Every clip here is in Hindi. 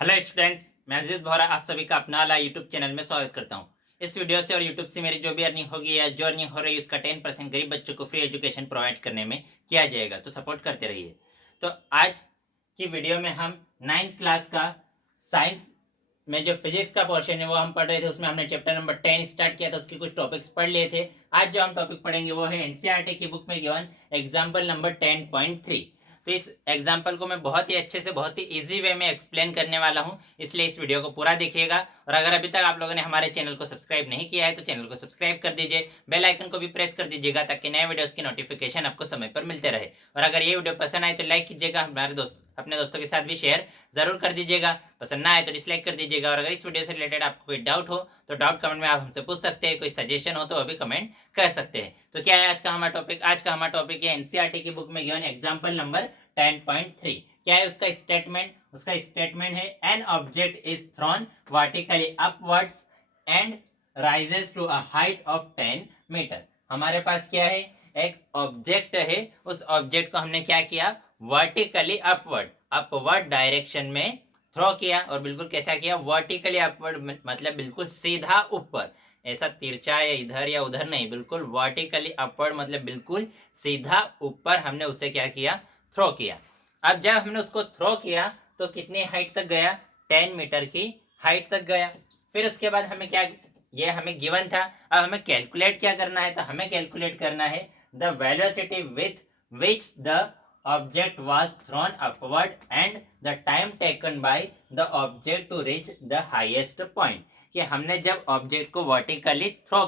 हेलो स्टूडेंट्स, मैं अजीज बोहरा आप सभी का अपना वाला यूट्यूब चैनल में स्वागत करता हूं। इस वीडियो से और यूट्यूब से मेरी जो भी अर्निंग होगी या जो अर्निंग हो रही है उसका 10% गरीब बच्चों को फ्री एजुकेशन प्रोवाइड करने में किया जाएगा, तो सपोर्ट करते रहिए। तो आज की वीडियो में हम 9th क्लास का साइंस में जो फिजिक्स का पोर्शन है वो हम पढ़ रहे थे। उसमें हमने चैप्टर नंबर 10 स्टार्ट किया था, उसके कुछ टॉपिक्स पढ़ लिए थे। आज जो हम टॉपिक पढ़ेंगे वो है एनसीईआरटी की बुक में गिवन एग्जाम्पल नंबर 10.3। तो इस एग्जाम्पल को मैं बहुत ही अच्छे से बहुत ही इजी वे में एक्सप्लेन करने वाला हूं, इसलिए इस वीडियो को पूरा देखिएगा। और अगर अभी तक आप लोगों ने हमारे चैनल को सब्सक्राइब नहीं किया है तो चैनल को सब्सक्राइब कर दीजिए, बेल आइकन को भी प्रेस कर दीजिएगा ताकि नए वीडियोस की नोटिफिकेशन आपको समय पर मिलते रहे। और अगर ये वीडियो पसंद आए तो लाइक कीजिएगा, अपने दोस्तों के साथ भी शेयर जरूर कर दीजिएगा। पसंद ना आए तो डिसलाइक कर दीजिएगा। और अगर इस वीडियो से रिलेटेड आपको कोई डाउट हो तो डाउट कमेंट में आप हमसे पूछ सकते हैं, कोई सजेशन हो तो वो भी कमेंट कर सकते हैं। तो क्या है आज का हमारा टॉपिक? आज का हमारा टॉपिक है एनसीईआरटी की बुक में गिवन एग्जाम्पल नंबर 10.3। क्या है उसका स्टेटमेंट? उसका स्टेटमेंट है an object is thrown vertically upwards and rises to a height of 10 metre. हमारे पास क्या है? एक ऑब्जेक्ट है, उस ऑब्जेक्ट को हमने क्या किया? वर्टिकली अपवर्ड डायरेक्शन में थ्रो किया। और बिल्कुल कैसा किया? वर्टिकली अपवर्ड मतलब बिल्कुल सीधा ऊपर, ऐसा तिरछा या इधर या उधर नहीं, बिल्कुल वर्टिकली अपवर्ड मतलब बिल्कुल सीधा ऊपर हमने उसे क्या किया? थ्रो किया। अब जब हमने उसको थ्रो किया तो कितनी हाइट तक गया? 10 मीटर की हाइट तक गया। फिर उसके बाद हमें क्या, ये हमें गिवन था, अब हमें कैलकुलेट क्या करना है? तो हमें कैलकुलेट करना है the velocity with which the object was thrown upward and the time taken by the object to reach the highest point। कि हमने जब ऑब्जेक्ट को वर्टिकली थ्रो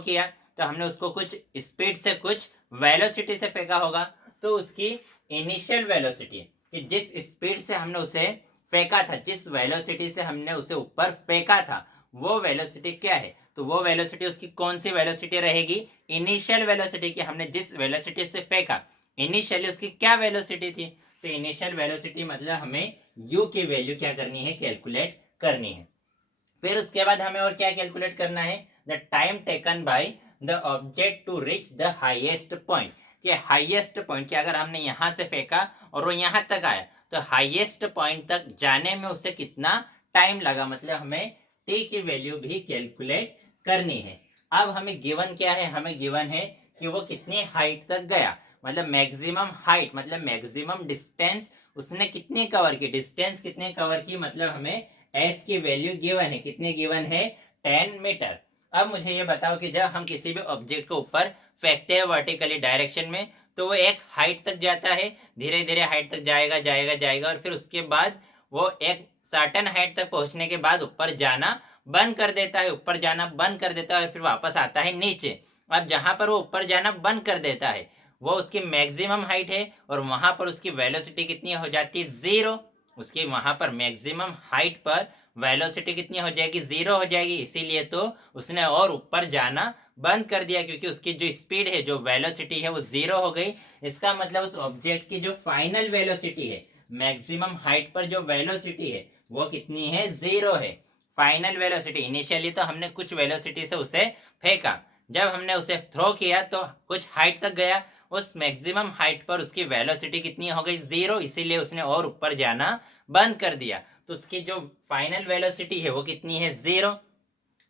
किया तो हमने उसको कुछ स्पीड से कुछ वेलोसिटी से फेंका होगा। तो उसकी इनिशियल वेलोसिटी, कि जिस स्पीड से हमने उसे फेंका था, जिस वेलोसिटी से हमने उसे ऊपर फेंका था, वो वेलोसिटी क्या है? तो वो वेलोसिटी उसकी कौन सी वेलोसिटी रहेगी? Initial velocity. की हमने जिस वेलोसिटी से फेंका, इनिशियली उसकी क्या वेलोसिटी थी? तो इनिशियल वेलोसिटी मतलब हमें u की वैल्यू क्या करनी है? कैलकुलेट करनी है। फिर उसके बाद हमें और क्या कैलकुलेट करना है? The time taken by the object to reach the highest point. कि हाईएस्ट पॉइंट, कि अगर हमने यहां से फेंका और वो यहां तक आया तो हाईएस्ट पॉइंट तक जाने में उसे कितना टाइम लगा, मतलब हमें टी की वैल्यू भी कैलकुलेट करनी है। अब हमें गिवन क्या है? हमें गिवन है कि वो कितनी हाइट तक गया, मतलब मैक्सिमम हाइट मतलब मैक्सिमम डिस्टेंस उसने कितनी कवर की, डिस्टेंस कितने कवर की, मतलब हमें एस की वैल्यू गिवन है। कितने गिवन है? 10 मीटर। अब मुझे ये बताओ कि जब हम किसी भी ऑब्जेक्ट को ऊपर फेंकते हैं वर्टिकली डायरेक्शन में तो वो एक हाइट तक जाता है, धीरे धीरे हाइट तक जाएगा जाएगा जाएगा, और फिर उसके बाद वो एक सर्टेन हाइट तक पहुंचने के बाद ऊपर जाना बंद कर देता है, ऊपर जाना बंद कर देता है और फिर वापस आता है नीचे। अब जहां पर वो ऊपर जाना बंद कर देता है वो उसकी मैक्सिमम हाइट है, और वहां पर उसकी वेलोसिटी कितनी हो जाती है? जीरो। उसकी वहां पर मैक्सिमम हाइट पर वेलोसिटी कितनी हो जाएगी? जीरो हो जाएगी। इसीलिए तो उसने और ऊपर जाना बंद कर दिया, क्योंकि उसकी जो स्पीड है, जो वेलोसिटी है वो जीरो हो गई। इसका मतलब उस ऑब्जेक्ट की जो फाइनल वेलोसिटी है, मैक्सिमम हाइट पर जो वेलोसिटी है वो कितनी है? जीरो है। फाइनल वेलोसिटी, इनिशियली तो हमने कुछ वेलोसिटी से उसे फेंका, जब हमने उसे थ्रो किया तो कुछ हाइट तक गया, उस मैक्सिमम हाइट पर उसकी वेलोसिटी कितनी हो गई? जीरो। इसीलिए उसने और ऊपर जाना बंद कर दिया, तो उसकी जो फाइनल वेलोसिटी है वो कितनी है? जीरो।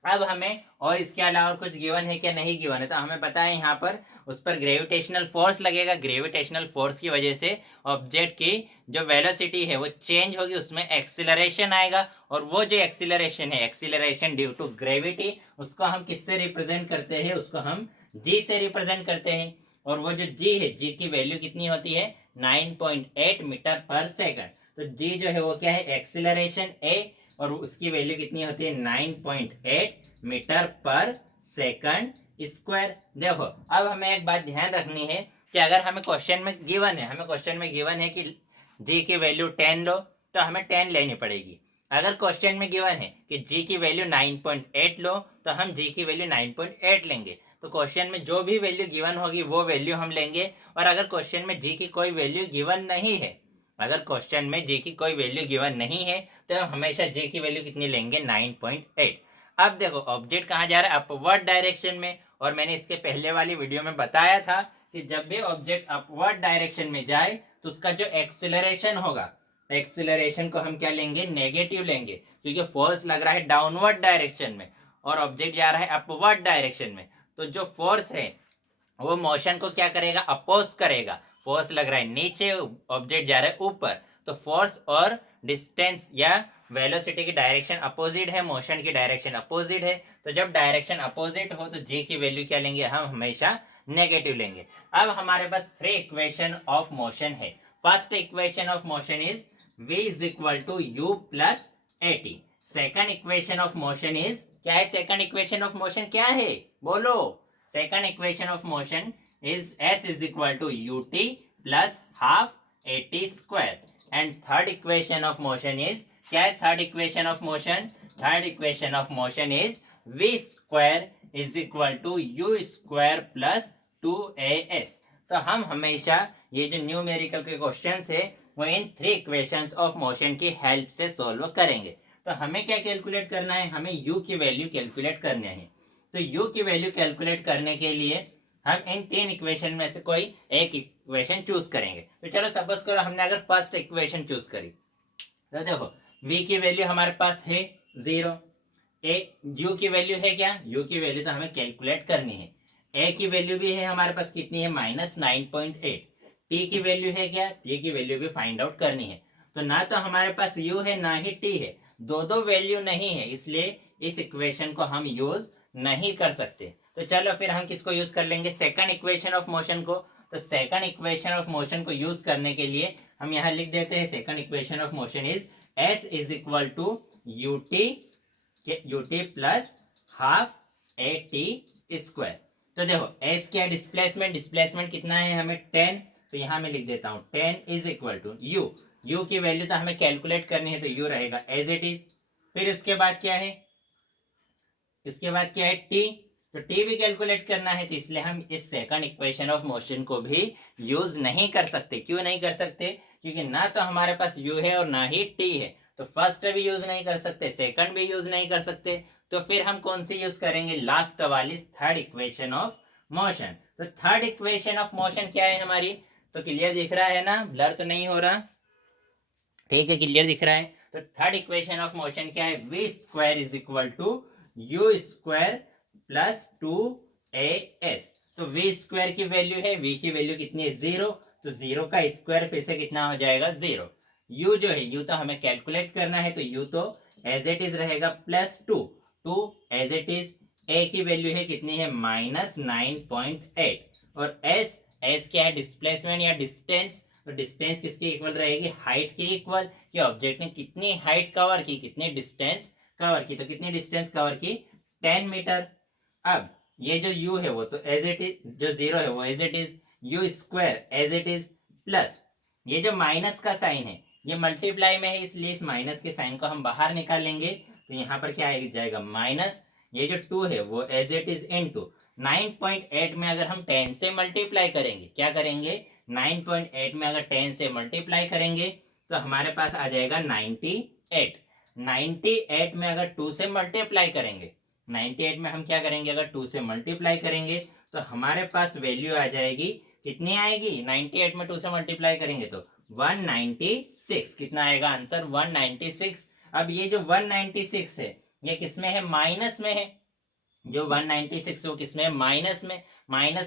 अब हमें और इसके अलावा कुछ गिवन है क्या? नहीं गिवन है। तो हमें पता है यहाँ पर उस पर ग्रेविटेशनल फोर्स लगेगा, ग्रेविटेशनल फोर्स की वजह से ऑब्जेक्ट की जो वेलोसिटी है वो चेंज होगी, उसमें एक्सिलरेशन आएगा। और वो जो एक्सिलरेशन है, एक्सिलरेशन ड्यू टू ग्रेविटी, उसको हम किससे रिप्रेजेंट करते हैं? उसको हम जी से रिप्रेजेंट करते हैं। और वो जो जी है, जी की वैल्यू कितनी होती है? 9.8 मीटर पर सेकंड। तो जी जो है वो क्या है? एक्सिलरेशन ए, और उसकी वैल्यू कितनी होती है? 9.8 मीटर पर सेकंड स्क्वायर। देखो अब हमें एक बात ध्यान रखनी है कि अगर हमें क्वेश्चन में गिवन है, हमें क्वेश्चन में गिवन है कि जी की वैल्यू 10 लो, तो हमें 10 लेनी पड़ेगी। अगर क्वेश्चन में गिवन है कि जी की वैल्यू 9.8 लो, तो हम जी की वैल्यू 9.8 लेंगे। तो क्वेश्चन में जो भी वैल्यू गिवन होगी वो वैल्यू हम लेंगे। और अगर क्वेश्चन में जी की कोई वैल्यू गिवन नहीं है, अगर क्वेश्चन में जी की कोई वैल्यू गिवन नहीं है, तो हम हमेशा जी की वैल्यू कितनी लेंगे? 9.8। अब देखो ऑब्जेक्ट कहाँ जा रहा है? अपवर्ड डायरेक्शन में। और मैंने इसके पहले वाली वीडियो में बताया था कि जब भी ऑब्जेक्ट अपवर्ड डायरेक्शन में जाए तो उसका जो एक्सिलरेशन होगा एक्सीलरेशन को हम क्या लेंगे, नेगेटिव लेंगे, क्योंकि फोर्स लग रहा है डाउनवर्ड डायरेक्शन में और ऑब्जेक्ट जा रहा है अपवर्ड डायरेक्शन में। तो जो फोर्स है वो मोशन को क्या करेगा, अपोज करेगा। फोर्स लग रहा है नीचे, ऑब्जेक्ट जा रहा है ऊपर, तो फोर्स और डिस्टेंस या वेलोसिटी की डायरेक्शन अपोजिट है, मोशन की डायरेक्शन अपोजिट है। तो जब डायरेक्शन अपोजिट हो तो जी की वैल्यू क्या लेंगे, हम हमेशा नेगेटिव लेंगे। अब हमारे पास थ्री इक्वेशन ऑफ मोशन है। First equation of motion is v is equal to u plus a t. Second equation of motion is, क्या है सेकेंड इक्वेशन ऑफ मोशन, क्या है बोलो। Second equation of motion is s is equal to u t plus half a t square. And third equation of motion is, क्या है third equation of motion, third equation of motion is v square is equal to u square plus 2as। तो हम हमेशा ये जो न्यूमेरिकल के क्वेश्चंस है वो in three equations of motion की हेल्प से सॉल्व करेंगे। तो हमें क्या कैलकुलेट करना है, हमें u की वैल्यू कैलकुलेट करनी है। तो u की वैल्यू कैलकुलेट करने के लिए हम इन तीन इक्वेशन में से कोई एक इक्वेशन चूज करेंगे। तो चलो सपोज करो हमने अगर फर्स्ट इक्वेशन चूज करी, तो देखो v की वैल्यू हमारे पास है 0, u की वैल्यू है क्या, u की वैल्यू तो हमें कैलकुलेट करनी है। a की वैल्यू भी है हमारे पास, कितनी है, -9.8। t की वैल्यू है क्या, t की वैल्यू भी फाइंड आउट करनी है। तो ना तो हमारे पास u है ना ही t है, दो वैल्यू नहीं है, इसलिए इस इक्वेशन को हम यूज नहीं कर सकते। तो चलो फिर हम किसको यूज कर लेंगे, सेकंड इक्वेशन ऑफ मोशन को। तो सेकंड इक्वेशन ऑफ मोशन को यूज करने के लिए हम यहाँ लिख देते हैं, second equation of motion is s is equal to u t plus half a t square. तो देखो s क्या है, डिस्प्लेसमेंट, डिस्प्लेसमेंट कितना है हमें 10, तो यहाँ मैं लिख देता हूँ 10 इज इक्वल टू यू की वैल्यू तो हमें कैलकुलेट करनी है, तो यू रहेगा एज इट इज। फिर इसके बाद क्या है, इसके बाद क्या है t, तो t भी कैलकुलेट करना है, तो इसलिए हम इस सेकंड इक्वेशन ऑफ मोशन को भी यूज नहीं कर सकते। क्यों नहीं कर सकते, क्योंकि ना तो हमारे पास u है और ना ही t है, तो फर्स्ट भी यूज नहीं कर सकते, सेकंड भी यूज नहीं कर सकते। तो फिर हम कौन सी यूज करेंगे, लास्ट वाली थर्ड इक्वेशन ऑफ मोशन। तो थर्ड इक्वेशन ऑफ मोशन क्या है हमारी, तो क्लियर दिख रहा है ना, ब्लर तो नहीं हो रहा, ठीक है क्लियर दिख रहा है। तो थर्ड इक्वेशन ऑफ मोशन क्या है, v square is equal to u square plus 2as। तो वी स्क्वायर की वैल्यू है, v की वैल्यू कितनी है 0, तो 0 का स्क्वायर फिर से कितना हो जाएगा 0। u जो है, u तो हमें कैलकुलेट करना है, तो u तो एज इट इज रहेगा plus 2 as it is. a की वैल्यू है कितनी है, -9.8। और s क्या है, डिस्प्लेसमेंट या डिस्टेंस, तो डिस्टेंस किसकी इक्वल रहेगी, हाइट की इक्वल, कि ऑब्जेक्ट ने कितनी हाइट कवर की, कितनी डिस्टेंस कवर की, तो कितनी डिस्टेंस कवर की 10 मीटर। अब ये जो u है वो तो एज इट इज, जो 0 है वो as it is, u square as it is plus ये जो माइनस का साइन है ये मल्टीप्लाई में है, इसलिए इस माइनस के साइन को हम बाहर निकालेंगे, तो यहाँ पर क्या आ जाएगा माइनस, ये जो 2 है वो एज इट इज इनटू 9.8 में अगर हम 10 से मल्टीप्लाई करेंगे, क्या करेंगे 9.8 में अगर 10 से मल्टीप्लाई करेंगे तो हमारे पास आ जाएगा 98। 98 में अगर 2 से मल्टीप्लाई करेंगे, 98 में हम क्या करेंगे, अगर 2 से मल्टीप्लाई करेंगे तो हमारे पास वैल्यू आ जाएगी, कितनी आएगी, 98 में 2 से मल्टीप्लाई करेंगे तो 196। कितना आएगा आंसर, 196। अब ये जो 196 है ये किसमें है, माइनस में है, जो 196 वो किसमें है, माइनस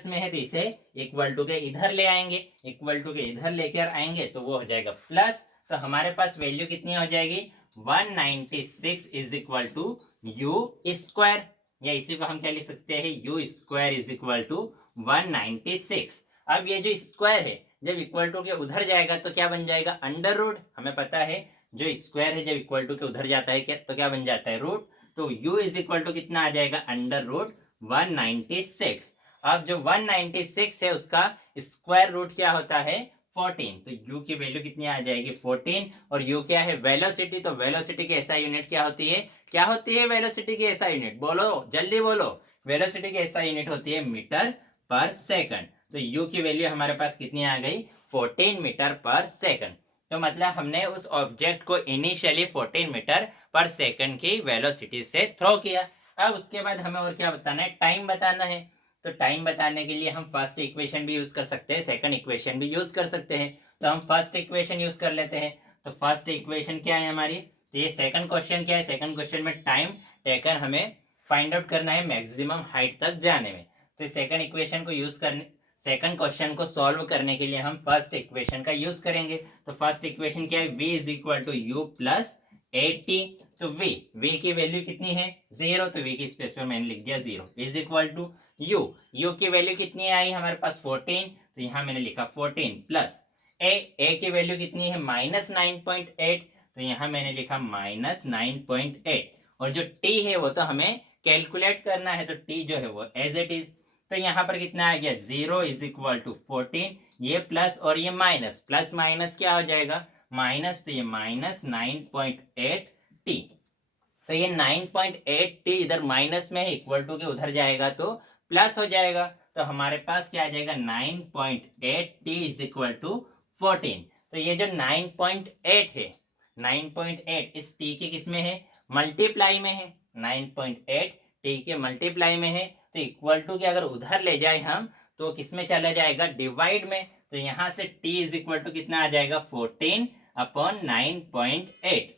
में है, तो इसे इक्वल टू के इधर ले आएंगे, इक्वल टू के इधर लेकर आएंगे तो वो हो जाएगा प्लस। तो हमारे पास वैल्यू कितनी हो जाएगी, 196 is equal to u square, या इसी को हम क्या लिख सकते हैं, u square is equal to 196। अब ये जो स्क्वायर है जब इक्वल टू के उधर जाएगा तो क्या बन जाएगा, अंडर रूट। हमें पता है जो स्क्वायर है जब इक्वल टू के उधर जाता है क्या, तो क्या बन जाता है, रूट। तो u इज इक्वल टू कितना आ जाएगा, अंडर रूट 196। अब जो 196 है उसका स्क्वायर रूट क्या होता है, 14। तो u की वैल्यू कितनी आ जाएगी, 14। और u क्या है, वेलोसिटी, तो वेलोसिटी की एसआई यूनिट क्या होती है, क्या होती है वेलोसिटी की एसआई यूनिट, बोलो जल्दी बोलो, वेलोसिटी की एसआई यूनिट होती है मीटर पर सेकंड। तो u की वैल्यू हमारे पास कितनी आ गई, 14 मीटर पर सेकंड। तो मतलब हमने उस ऑब्जेक्ट को इनिशियली 14 मीटर पर सेकंड की वेलोसिटी से थ्रो किया। अब उसके बाद हमें और क्या बताना है, टाइम बताना है। तो टाइम बताने के लिए हम फर्स्ट इक्वेशन भी यूज कर सकते हैं, सेकंड इक्वेशन भी यूज कर सकते हैं। तो हम फर्स्ट इक्वेशन यूज कर लेते हैं। तो फर्स्ट इक्वेशन क्या है हमारी, तो ये सेकंड क्वेश्चन क्या है, सेकंड क्वेश्चन में टाइम टेकन हमें फाइंड आउट करना है मैक्सिमम हाइट तक जाने में। तो सेकंड इक्वेशन को यूज करने, सेकंड क्वेश्चन को सॉल्व करने के लिए हम फर्स्ट इक्वेशन का यूज करेंगे। तो फर्स्ट इक्वेशन क्या है, v is equal to u plus a t. तो v की वैल्यू कितनी है 0, तो v की स्पेस पर मैंने लिख दिया 0 इज इक्वल टू u की वैल्यू कितनी आई हमारे पास 14, तो यहाँ मैंने लिखा 14 प्लस ए की वैल्यू कितनी है -9.8, तो यहाँ मैंने लिखा -9.8, और जो t है वो तो हमें कैलकुलेट करना है, तो t जो है वो एज इट इज। तो यहाँ पर कितना आ गया 0 इज इक्वल टू 14, ये प्लस और ये माइनस, प्लस माइनस क्या हो जाएगा माइनस, तो ये -9.8 टी। तो ये 9.8 टी इधर माइनस में है, इक्वल टू के उधर जाएगा तो प्लस हो जाएगा। तो हमारे पास क्या आ जाएगा 9.8 टी इज इक्वल टू 14। तो ये जो 9.8 है, 9.8 इस टी के किस में है, मल्टीप्लाई में है, 9.8 टी के मल्टीप्लाई में है, तो इक्वल टू के अगर उधर ले जाए हम तो किस में चला जाएगा, डिवाइड में। तो यहां से t इज इक्वल टू कितना आ जाएगा 14 अपॉन 9.8।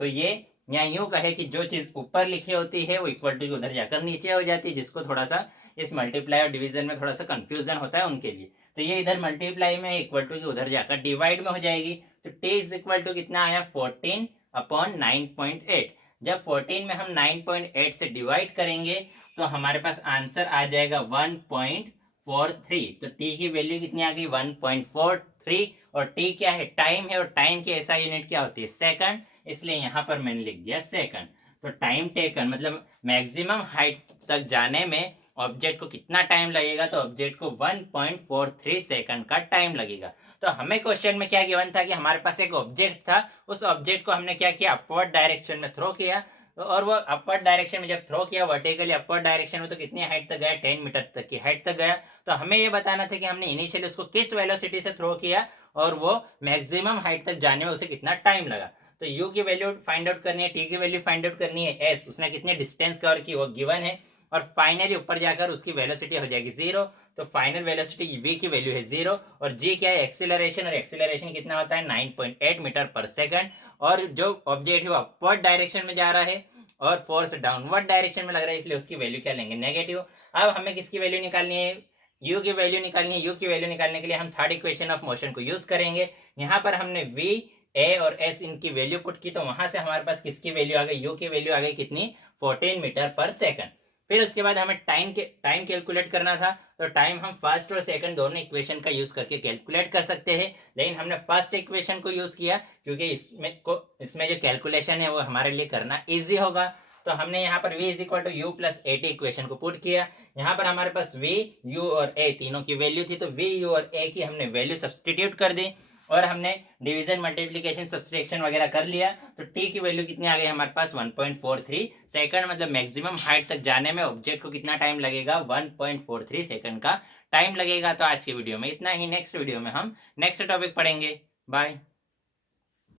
तो ये यहाँ यूं कहे कि जो चीज ऊपर लिखी होती है वो इक्वल टू के उधर जाकर नीचे हो जाती है, जिसको थोड़ा सा इस मल्टीप्लाई और डिवीजन में थोड़ा सा कंफ्यूजन होता है उनके लिए। तो ये इधर मल्टीप्लाई में इक्वल टू के उधर जाकर डिवाइड में हो जाएगी। तो t इज इक्वल टू कितना आया 14 अपॉन 9.8। जब 14 में हम 9.8 से डिवाइड करेंगे तो हमारे पास आंसर आ जाएगा 1.43। तो t की वैल्यू कितनी आ गई 1.43, और t क्या है टाइम है, और टाइम की ऐसा यूनिट क्या होती है सेकंड, इसलिए यहां पर मैंने लिख दिया सेकंड। तो टाइम टेकन मतलब मैक्सिमम हाइट तक जाने में ऑब्जेक्ट को कितना टाइम लगेगा, तो ऑब्जेक्ट को 1.43 सेकंड का टाइम लगेगा। तो हमें क्वेश्चन में क्या गिवन था कि हमारे पास एक ऑब्जेक्ट था, उस ऑब्जेक्ट को हमने क्या किया अपवर्ड डायरेक्शन में थ्रो किया, और वो अपवर्ड डायरेक्शन में जब थ्रो किया वर्टिकली अपवर्ड डायरेक्शन में, तो कितनी हाइट तक गया 10 मीटर तक की हाइट तक गया। तो हमें ये बताना था कि हमने इनिशियली उसको किस वेलोसिटी से थ्रो किया और वो मैक्सिमम हाइट तक जाने में उसे कितना टाइम लगा। तो u की वैल्यू फाइंड आउट करनी है, t की वैल्यू फाइंड आउट करनी है, s उसने कितने डिस्टेंस कवर की वो गिवन है, और फाइनली ऊपर जाकर उसकी वेलोसिटी हो जाएगी 0। तो फाइनल वेलोसिटी v की वैल्यू है 0, और g क्या है एक्सीलरेशन, और एक्सीलरेशन कितना होता है 9.8 मीटर पर सेकंड, और जो ऑब्जेक्ट है वो अपवर्ड डायरेक्शन में जा रहा है और फोर्स डाउनवर्ड डायरेक्शन में लग रहा है, इसलिए उसकी वैल्यू क्या लेंगे नेगेटिव। अब हमें किसकी वैल्यू निकालनी है, u की वैल्यू निकालनी है। u की वैल्यू निकालने के लिए हम थर्ड इक्वेशन ऑफ मोशन को यूज करेंगे। यहाँ पर हमने v a और s इनकी वैल्यू पुट की, तो वहां से हमारे पास किसकी वैल्यू आ गई, u की वैल्यू आ गई कितनी 14 मीटर पर सेकंड। फिर उसके बाद हमें टाइम कैलकुलेट करना था, तो टाइम हम फर्स्ट और सेकंड दोनों इक्वेशन का यूज करके कैलकुलेट कर सकते हैं, लेकिन हमने फर्स्ट इक्वेशन को यूज किया क्योंकि इसमें जो कैलकुलेशन है वो हमारे लिए करना इजी होगा। तो हमने यहाँ पर v is equal to u plus a t equation को पुट किया। यहाँ पर हमारे पास v, u और a तीनों की वैल्यू थी, तो v, u और a की हमने वैल्यू सब्सटीट्यूट कर दी, और हमने डिवीजन मल्टीप्लिकेशन सब्सट्रैक्शन वगैरह कर लिया। तो t की वैल्यू कितनी आ गई हमारे पास 1.43 सेकंड, मतलब मैक्सिमम हाइट तक जाने में ऑब्जेक्ट को कितना टाइम लगेगा 1.43 सेकंड का टाइम लगेगा। तो आज की वीडियो में इतना ही, नेक्स्ट वीडियो में हम नेक्स्ट टॉपिक पढ़ेंगे। बाय।